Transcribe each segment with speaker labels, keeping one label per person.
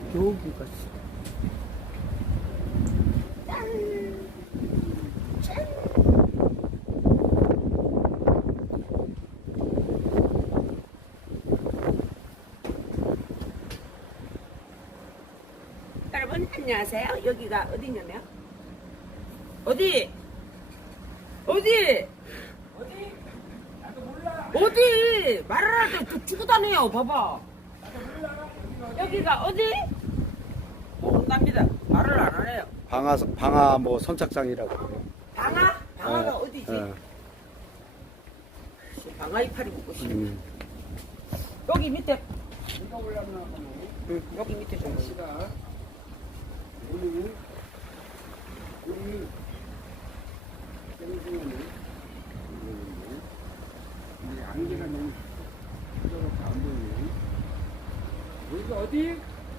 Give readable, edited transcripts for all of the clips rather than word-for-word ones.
Speaker 1: 여기가 여러분 안녕하세요. 여기가 어디냐면 어디?
Speaker 2: 나도 몰라.
Speaker 1: 어디? 말을 할 때 또 주고 다녀요. 봐봐.
Speaker 2: 나도 몰라.
Speaker 1: 여기가 어디? 모른답니다. 말을 안 하네요.
Speaker 3: 방아 뭐 선착장이라고 그래요.
Speaker 1: 방아? 방아가
Speaker 3: 예,
Speaker 1: 어디지?
Speaker 3: 예.
Speaker 1: 방아 이파리 먹고 싶어. 여기 밑에.
Speaker 2: 누가 올라가나 보네.
Speaker 1: 여기 밑에 좀.
Speaker 2: 시다. 우리 땡땡이. 우리 안개가 너무 뜯어갖고 안 보이네. 여기가 어디?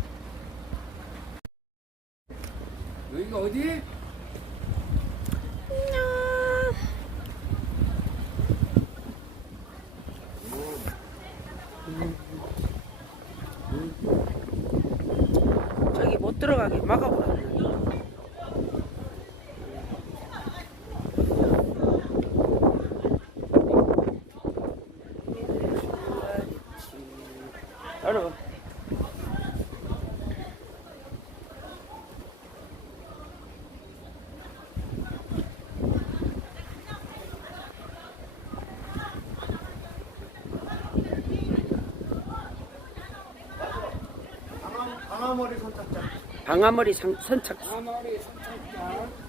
Speaker 2: 여기가 어디?
Speaker 1: 저기 못 들어가게 막아보라. 여러분.
Speaker 3: 방아머리 선착장.
Speaker 1: 방아머리 선착.
Speaker 2: 아마리 선착장.